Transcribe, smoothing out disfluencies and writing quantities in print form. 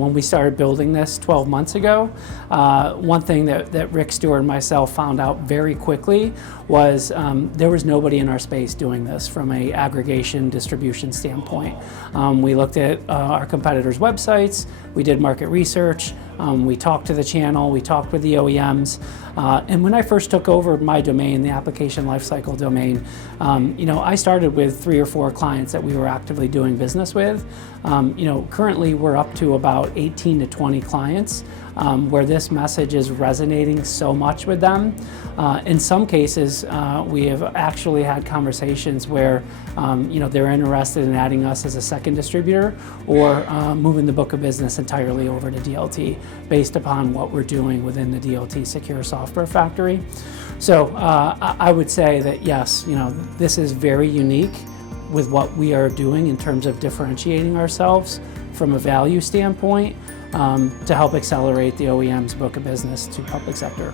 When we started building this 12 months ago, one thing that Rick Stewart and myself found out very quickly was there was nobody in our space doing this from a aggregation distribution standpoint. We looked at our competitors' websites, we did market research, we talked to the channel, we talked with the OEMs, and when I first took over my domain, the application lifecycle domain, I started with 3 or 4 clients that we were actively doing business with. Currently we're up to about 18 to 20 clients where this message is resonating so much with them. In some cases, we have actually had conversations where they're interested in adding us as a second distributor or moving the book of business entirely over to DLT based upon what we're doing within the DLT Secure software factory. So I would say that yes, this is very unique with what we are doing in terms of differentiating ourselves from a value standpoint to help accelerate the OEM's book of business to public sector.